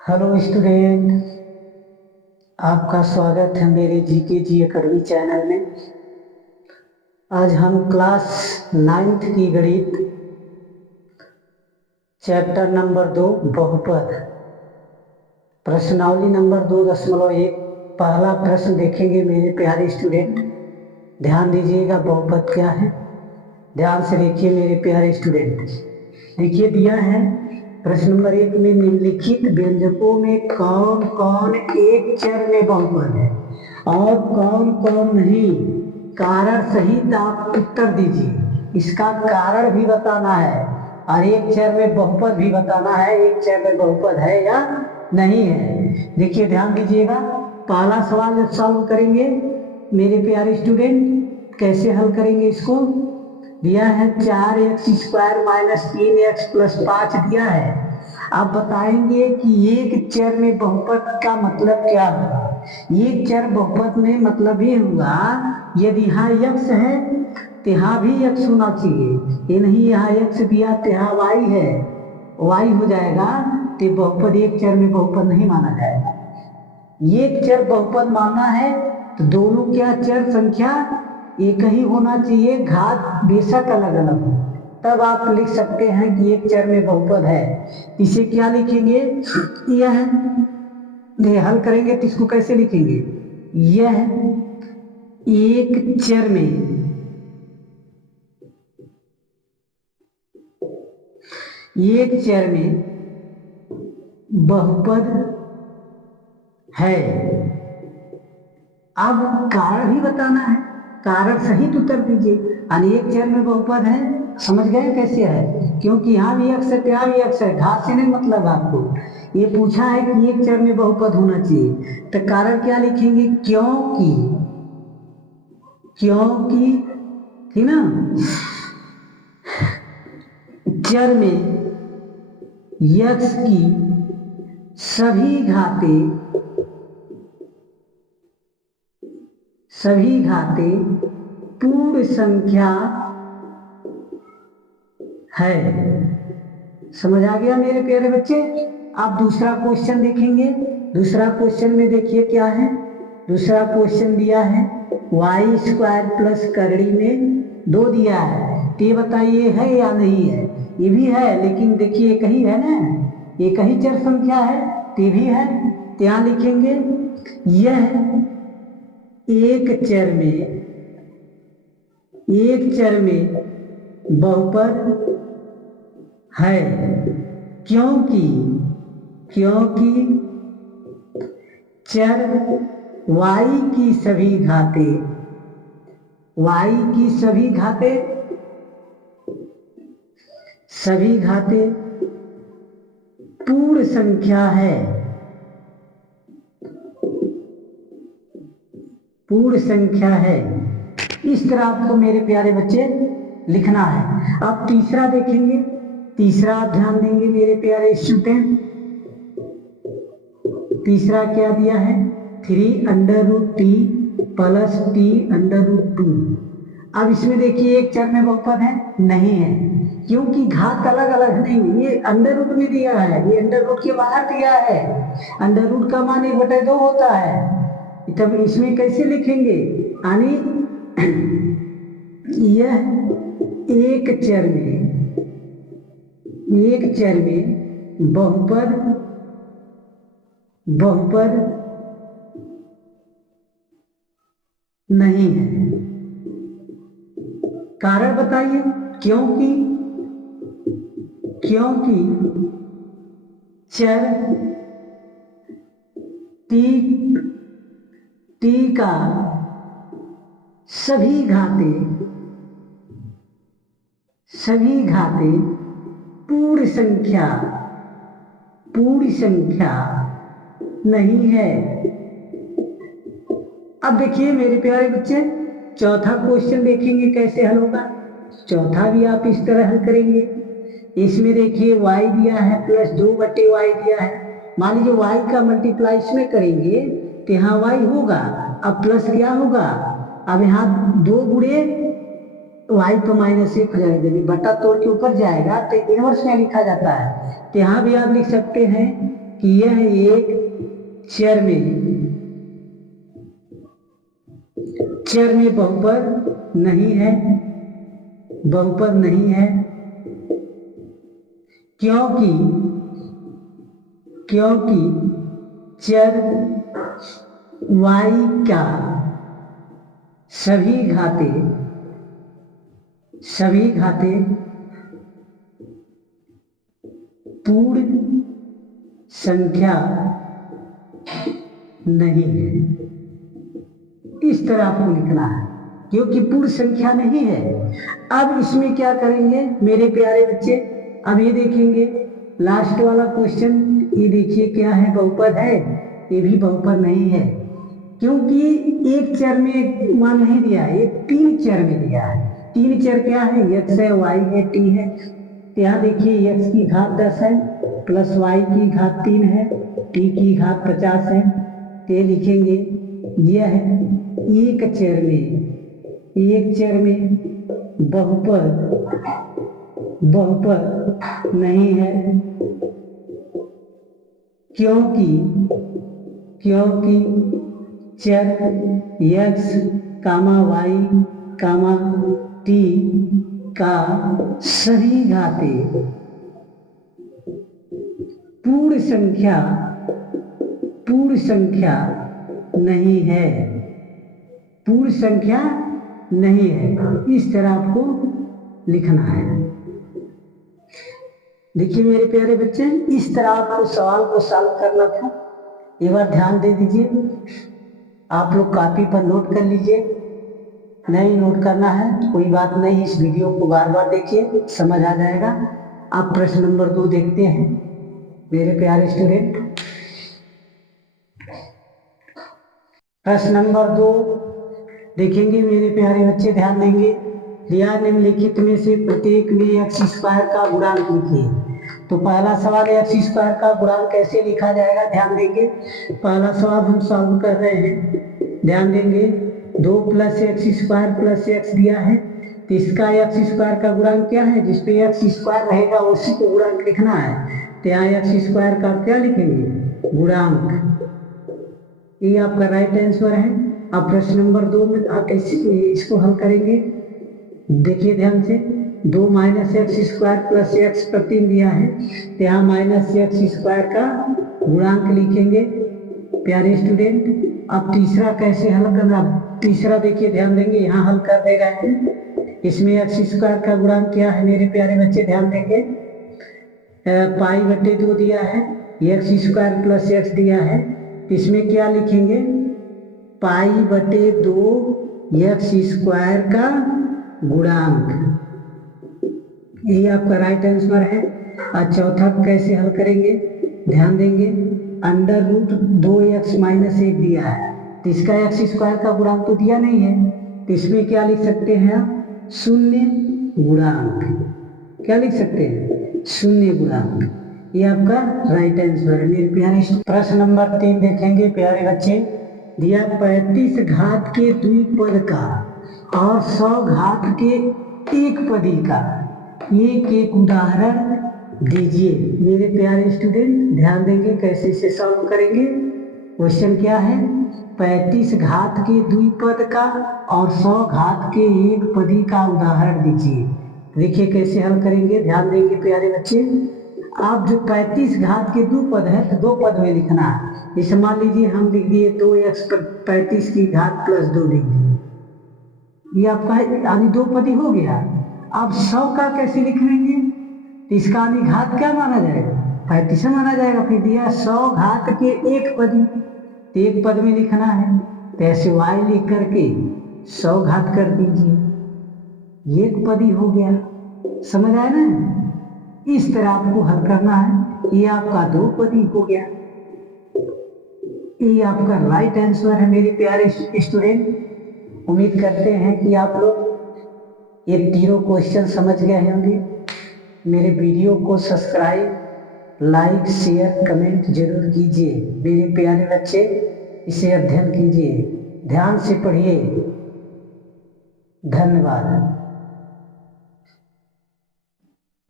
Hello student, आपका स्वागत है मेरे जीके जी अकेडमी चैनल में। आज हम क्लास 9th की गणित चैप्टर नंबर 2 बहुपद प्रश्नावली नंबर 2.1 पहला प्रश्न देखेंगे। मेरे प्यारे स्टूडेंट ध्यान दीजिएगा, बहुपद क्या है ध्यान से देखिए मेरे प्यारे स्टूडेंट। देखिए दिया है प्रश्न नंबर 1 में, निम्नलिखित व्यंजकों में कौन कौन एक चर में बहुपद है और कौन कौन नहीं। कारण सहित आप उत्तर दीजिए। इसका कारण भी बताना है और एक चर में बहुपद भी बताना है, एक चर में बहुपद है या नहीं है। देखिए ध्यान दीजिएगा, पहला सवाल जब सॉल्व करेंगे मेरे प्यारे स्टूडेंट, कैसे हल करेंगे इसको। दिया है 4x² माइनस 3x प्लस 5 दिया है। आप बताएंगे कि एक चर में बहुपद का मतलब क्या हुआ। एक चर बहुपद में मतलब ये हुआ, यदि यहाँ x है तो यहाँ भी x होना चाहिए, ये नहीं यहाँ x दिया तो यहाँ y है, y हो जाएगा तो बहुपद एक चर में बहुपद नहीं माना जाएगा। एक चर बहुपद मानना है तो दोनों क्या चर संख्या एक ही होना चाहिए, घात बेशक अलग अलग हो, तब आप लिख सकते हैं कि एक चर में बहुपद है। इसे क्या लिखेंगे, यह हल करेंगे तो इसको कैसे लिखेंगे। यह एक चर में बहुपद है। अब कारण भी बताना है, कारण सहित उत्तर दीजिए। अनेक चर में बहुपद है, समझ गए कैसे है, क्योंकि यहाँ भी x है यहाँ भी x है, घात से नहीं मतलब आपको। ये पूछा है कि एक चर में बहुपद होना चाहिए, तो कारण क्या लिखेंगे, क्योंकि ठीक ना, चर में x की सभी घातें पूर्ण संख्या है। समझ आ गया मेरे प्यारे बच्चे। आप दूसरा क्वेश्चन देखेंगे। दूसरा क्वेश्चन में देखिए क्या है। दूसरा क्वेश्चन दिया है y² प्लस करड़ी में 2 दिया है, तो ये बताइए है या नहीं है। ये भी है, लेकिन देखिए एक ही है ना, एक ही चर संख्या है, तो भी है, तो यहाँ लिखेंगे यह एक चर में बहुपद है, क्योंकि चर y की सभी घातें पूर्ण संख्या है, इस तरह आपको मेरे प्यारे बच्चे लिखना है। अब तीसरा देखेंगे। तीसरा आप ध्यान देंगे मेरे प्यारे स्टूडेंट। तीसरा क्या दिया है, 3√t प्लस t√2। अब इसमें देखिए एक चर में बहुपद है नहीं है, क्योंकि घात अलग अलग नहीं है। ये अंडर रूट में दिया है, ये अंडर रूट के बाहर दिया है। अंडर रूट का मान 1/2 होता है, तब इसमें कैसे लिखेंगे, यानी यह एक चर में बहुपद नहीं है। कारण बताइए, क्योंकि चर t का सभी घातें पूर्ण संख्या नहीं है। अब देखिए मेरे प्यारे बच्चे, चौथा क्वेश्चन देखेंगे कैसे हल होगा। चौथा भी आप इस तरह हल करेंगे। इसमें देखिए y दिया है प्लस 2/y दिया है। मान लीजिए y का मल्टीप्लाई इसमें करेंगे तो यहाँ y होगा, अब प्लस क्या होगा, अब यहाँ 2 गुणे y तो -1 हो जाएगा, जब बटा तोड़ के ऊपर जाएगा तो इनवर्स में लिखा जाता है, तो यहाँ भी आप लिख सकते हैं कि यह एक चर में बहुपद नहीं है, बहुपद नहीं है, क्योंकि चर y का सभी घाते पूर्ण संख्या नहीं है। इस तरह आपको लिखना है, क्योंकि पूर्ण संख्या नहीं है। अब इसमें क्या करेंगे मेरे प्यारे बच्चे, अब ये देखेंगे लास्ट वाला क्वेश्चन, ये देखिए क्या है, बहुपद है, ये भी बहुपद नहीं है, क्योंकि एक चर में मान नहीं दिया है, ये 3 चर में दिया है। 3 चर क्या है, x है, y है, t है। तो यहाँ देखिए x की घात 10 है प्लस y की घात 3 है, t की घात 50 है। तो ये लिखेंगे यह एक चर में बहुपद नहीं है, क्योंकि चर x, y, t का सभी घाते पूर्ण संख्या नहीं है, पूर्ण संख्या नहीं है। इस तरह आपको लिखना है। देखिए मेरे प्यारे बच्चे, इस तरह आपको सवाल को सॉल्व करना था। एक बार ध्यान दे दीजिए, आप लोग कॉपी पर नोट कर लीजिए, नहीं नोट करना है तो कोई बात नहीं, इस वीडियो को बार बार देखिए, समझ आ जाएगा। आप प्रश्न नंबर 2 देखते हैं मेरे प्यारे स्टूडेंट। प्रश्न नंबर 2 देखेंगे मेरे प्यारे बच्चे, ध्यान देंगे। दिया निम्नलिखित में से प्रत्येक में x स्क्वायर का गुणांक लिखिए। तो पहला सवाल है x स्क्वायर का गुणांक कैसे लिखा जाएगा, ध्यान देंगे। पहला सवाल हम सॉल्व कर रहे हैं, ध्यान देंगे। 2 + x स्क्वायर प्लस x दिया है, तो इसका x स्क्वायर का गुणांक क्या है, जिसपे x स्क्वायर रहेगा उसी को गुणांक लिखना है। तो यहाँ x स्क्वायर का क्या लिखेंगे, गुणांक। ये आपका राइट आंसर है। अब प्रश्न नंबर 2 में आप कैसे इसको हल करेंगे, देखिए ध्यान से। 2 - x स्क्वायर प्लस x पर 3 दिया है, तो यहाँ -x स्क्वायर का गुणांक लिखेंगे प्यारे स्टूडेंट। अब तीसरा कैसे हल करना, तीसरा देखिए ध्यान देंगे, यहाँ हल कर दे रहे हैं। इसमें x स्क्वायर का गुणांक क्या है मेरे प्यारे बच्चे, ध्यान देंगे। π/2 दिया है, x स्क्वायर प्लस x दिया है, इसमें क्या लिखेंगे, π/2 x स्क्वायर का गुणांक। यही आपका राइट आंसर है। और चौथा कैसे हल करेंगे, ध्यान देंगे। √2x - 1 दिया है, तो इसका x स्क्वायर का गुणांक तो दिया नहीं है, तो इसमें क्या लिख सकते हैं आप, शून्य गुणांक। क्या लिख सकते हैं, शून्य गुणांक। ये आपका राइट आंसर है मेरे प्यारे। प्रश्न नंबर 3 देखेंगे प्यारे बच्चे। दिया 35 घात के द्विपद का और 100 घात के एक पदी का एक उदाहरण दीजिए। मेरे प्यारे स्टूडेंट ध्यान देंगे कैसे इसे सॉल्व करेंगे। क्वेश्चन क्या है, 35 घात के द्विपद का और 100 घात के एक पदी का उदाहरण दीजिए। देखिए कैसे हल करेंगे, ध्यान देंगे प्यारे बच्चे। आप जो 35 घात के 2 पद है तो 2 पद में लिखना है। जैसे मान लीजिए हम लिख दिए 2x पर 35 की घात प्लस 2 लिख दिए, ये आपका यानी 2 पदी हो गया। अब 100 का कैसे लिख लेंगे, तो इसका यानी घात क्या माना जाएगा, 35 माना जाएगा। फिर दिया 100 घात के एक पदी, तो एक पद में लिखना है, तो ऐसे y लिख करके 100 घात कर दीजिए, एक पदी हो गया। समझ आया ना, इस तरह आपको हल करना है। ये आपका 2 पदी हो गया। ये आपका राइट आंसर है मेरे प्यारे स्टूडेंट। उम्मीद करते हैं कि आप लोग ये तीनों क्वेश्चन समझ गए होंगे। मेरे वीडियो को सब्सक्राइब, लाइक, शेयर, कमेंट जरूर कीजिए मेरे प्यारे बच्चे। इसे अध्ययन कीजिए, ध्यान से पढ़िए। धन्यवाद।